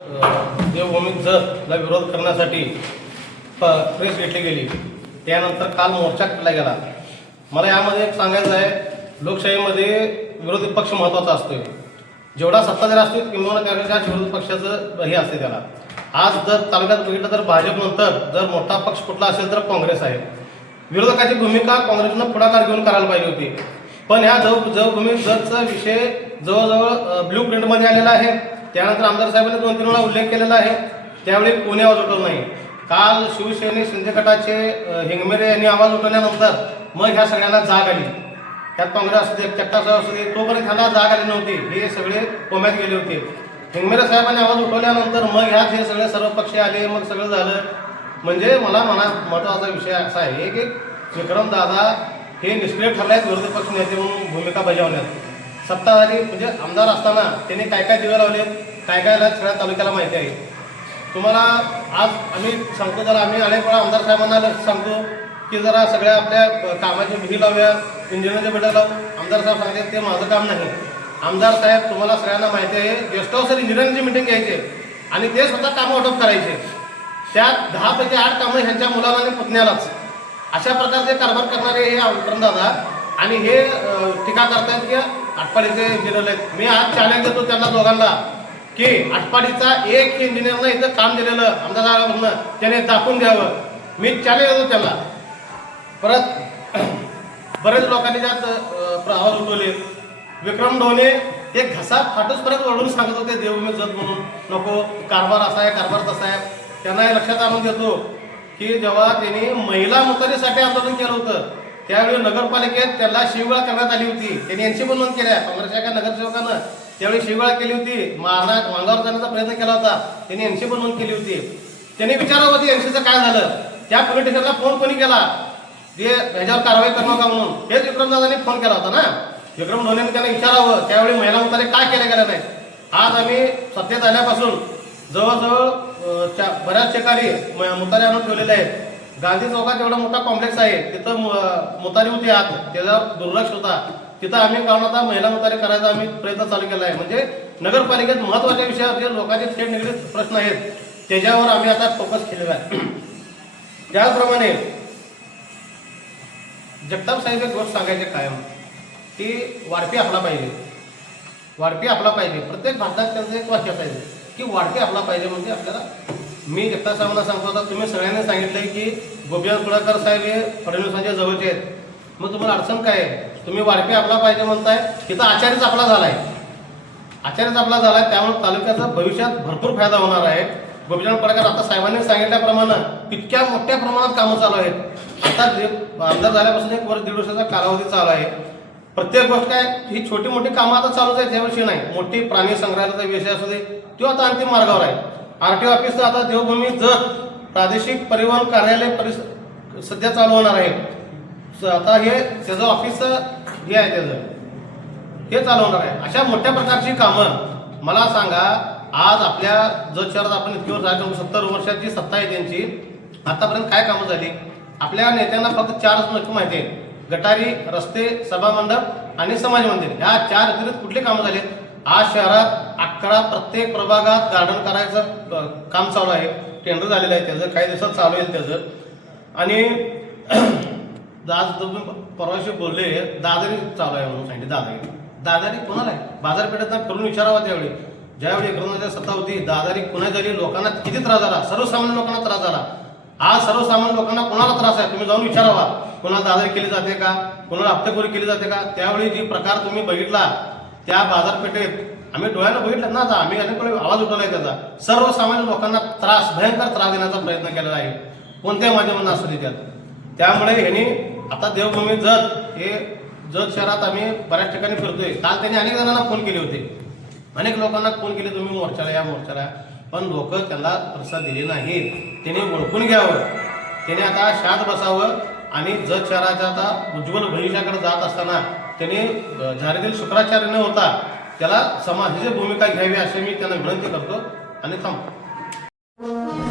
देवभूमी जतला विरोध करण्यासाठी प्रेस घेतली गेली. त्यानंतर काल मोर्चा केला गेला. मला यामध्ये एक सांगायचं आहे, लोकशाहीमध्ये विरोधी पक्ष महत्त्वाचा असतो. जेवढा सत्ताधारी असतो किंवा त्यापेक्षा विरोधी पक्षाचं हे असते त्याला. आज जर तालुक्यात बघितलं तर भाजपनंतर जर मोठा पक्ष कुठला असेल तर काँग्रेस आहे. विरोधकाची भूमिका काँग्रेसनं पुढाकार घेऊन करायला पाहिजे होती. पण ह्या देवभूमी जतचा विषय जवळजवळ ब्ल्यू प्रिंटमध्ये आलेला आहे. त्यानंतर आमदार साहेबांनी 2-3 वेळा उल्लेख केलेला आहे. त्यावेळी कोणी आवाज उठवला नाही. काल शिवसेने शिंदे गटाचे हिंगमेरे यांनी आवाज उठवल्यानंतर मग ह्या सगळ्यांना जाग आली. त्यात काँग्रेस असू दे, चट्टासाहेब असू दे, तोपर्यंत ह्याला जाग आली नव्हती. हे सगळे कोम्यात गेले होते. हिंगमेरे साहेबांनी आवाज उठवल्यानंतर मग ह्यात हे सगळे सर्व पक्ष आले. मग सगळं झालं. म्हणजे मला महत्त्वाचा विषय असा आहे की विक्रमदादा हे निष्क्रिय ठरले आहेत विरोधी पक्ष नेते म्हणून भूमिका बजावण्यात. सत्ताधारी म्हणजे आमदार असताना त्यांनी काय काय दिवे लावले, काय काय सगळ्या तालुक्याला माहिती आहे. तुम्हाला आज आम्ही सांगतो, त्याला आम्ही अनेक वेळा आमदार साहेबांना सांगतो की जरा सगळ्या आपल्या कामाची बिही लावूया, इंजिनिअरच्या बिडा लावू. आमदार साहेब सांगते ते माझं काम नाही. आमदार साहेब तुम्हाला सगळ्यांना माहिती आहे, गेस्ट हाऊसवर इंजिनिअरिंगची मिटिंग घ्यायची आणि ते स्वतः कामं वाटप करायचे. त्यात 10 पैकी 8 कामं ह्यांच्या मुलाला आणि पुतण्यालाच. अशा प्रकारचे कारभार करणारे हे विक्रमदादा आणि हे टीका करतायत की आटपाडीचे इंजिनियर आहेत. मी आज चॅलेंज देतो त्यांना दोघांना की आटपाडीचा एक इंजिनियरनं इथं काम दिलेलं आमदार साहेबांना त्याने दाखवून द्यावं. मी चॅलेंज देतो त्यांना. परत बरेच लोकांनी त्यात आवाज उठवले. विक्रम ढोणे ते घसा फाटूसपर्यंत ओढून सांगत होते देवभूमी जत म्हणून, नको कारभार असा आहे, कारभार तसा आहे. त्यांना हे लक्षात आणून देतो की जेव्हा त्यांनी महिला मुतारीसाठी आंदोलन केलं होतं त्यावेळी नगरपालिकेत त्याला शिवगाळ करण्यात आली होती. त्यांनी एनसी पण नोंद केल्या. काँग्रेसच्या एका नगरसेवकानं त्यावेळी शिवगाळ केली होती. मांगावर जाण्याचा प्रयत्न केला होता. त्यांनी एनसी पण नोंद केली होती. त्यांनी विचारलं होती एनसीचं काय झालं. त्या पोलिटिशियनला फोन कोणी केला ते ह्याच्यावर कारवाई करू नका म्हणून. हेच विक्रमदादांनी फोन केला होता ना. विक्रम ढोणेंनी त्यांना विचारावं त्यावेळी महिला मुतारे काय केल्या गेल्या नाही. आज आम्ही सत्तेत आल्यापासून जवळजवळ बऱ्याच ठिकाणी मुतारे आणून ठेवलेले आहेत. गांधी चौकात एवढा मोठा कॉम्प्लेक्स आहे, तिथं मुतारी होती आत, त्याच्यावर दुर्लक्ष होता. तिथं आम्ही कारण आता महिला मुतारी करायचा आम्ही प्रयत्न चालू केला आहे. म्हणजे नगरपालिकेत महत्त्वाच्या विषयावर जे लोकांचे थेट निगडीत प्रश्न आहेत त्याच्यावर आम्ही आता फोकस केलेला आहे. त्याचप्रमाणे जगताप साहेब एक गोष्ट सांगायचे कायम की वाढपी आपला पाहिजे, वाढपी आपला पाहिजे. प्रत्येक भारतात त्यांचं एक वाक्य असायचं की वाढपी आपला पाहिजे. म्हणजे आपल्याला मी जगताप साहेबांना सांगतो, आता तुम्ही सगळ्यांनी सांगितलंय की गोपीनाथ पुढाकर साहेब हे फडणवीसांच्या जवळचे आहेत. मग तुम्हाला अडचण काय आहे? तुम्ही वाढपी आपला पाहिजे म्हणताय, तिथं आचार्यच आपला झालाय. आचार्यच आपला झालाय. त्यामुळे तालुक्याचा भविष्यात भरपूर फायदा होणार आहे. गोपीनाथ पुढाकर आता साहेबांनी सांगितल्याप्रमाणे इतक्या मोठ्या प्रमाणात कामं चालू आहेत. आता आमदार झाल्यापासून एक वर्ष 1.5 वर्षाचा कालावधी चालू आहे. प्रत्येक गोष्ट काय ही छोटी मोठी कामं आता चालूच आहेत. त्यावर्षी नाही मोठी प्राणी संग्रहालयाचा विषय असू दे तो आता अंतिम मार्गावर आहे. RTO ऑफिसचं आता देवभूमी जत प्रादेशिक परिवहन कार्यालय सध्या चालू होणार आहे. आता हे त्याचं ऑफिसचं हे आहे, त्याचं हे चालू होणार आहे. अशा मोठ्या प्रकारची कामं मला सांगा, आज आपल्या जत शहरात आपण इतकी वर्ष झाली, 70 वर्षाची सत्ता आहे त्यांची, आतापर्यंत काय कामं झाली? आपल्या नेत्यांना फक्त 4च मुख्य माहिती आहेत: गटारी, रस्ते, सभामंडप आणि समाज मंदिर. ह्या 4 व्यतिरिक्त कुठली कामं झाली? आज शहरात 11 प्रत्येक प्रभागात गार्डन करायचं काम चालू आहे. टेंडर झालेलं आहे त्याचं, काही दिवसात चालू आहे त्याचं. आणि आज तुम्ही परवाशी बोलले दादारी चालू आहे म्हणून सांगितले. दादारी कोणाला आहे? बाजारपेठेत फिरून विचारावा. त्यावेळी ज्यावेळी विक्रमदादांची सत्ता होती दादारी कुणा झाली, लोकांना किती त्रास झाला, सर्वसामान्य लोकांना त्रास झाला. आज सर्वसामान्य लोकांना कोणाला त्रास आहे तुम्ही जाऊन विचारावा. कोणाला दादारी केली जाते का, कोणाला हप्तेखोरी केली जाते का? त्यावेळी जी प्रकार तुम्ही बघितला त्या बाजारपेठेत आम्ही डोळ्यानं बघितलं ना. आता आम्ही अनेक आवाज उठवला आहे त्याचा. सर्वसामान्य लोकांना भयंकर त्रास देण्याचा प्रयत्न केलेला आहे, कोणत्याही माध्यमांना असू दे त्यात. त्यामुळे ह्यांनी आता देवभूमी जत हे जत शहरात आम्ही बऱ्याच ठिकाणी फिरतोय. काल त्यांनी अनेक जणांना फोन केले होते, अनेक लोकांना फोन केले, तुम्ही मोर्चाला या, मोर्चाला. पण लोक त्यांना प्रतिसाद दिले नाहीत. त्यांनी ओळखून घ्यावं. त्याने आता शांत बसावं आणि जत शहराच्या आता उज्ज्वल भविष्याकडे जात असताना त्यांनी झारीतील शुक्राचार्य न होता त्याला समाजाची भूमिका घ्यावी अशी मी त्यांना विनंती करतो आणि थांबतो.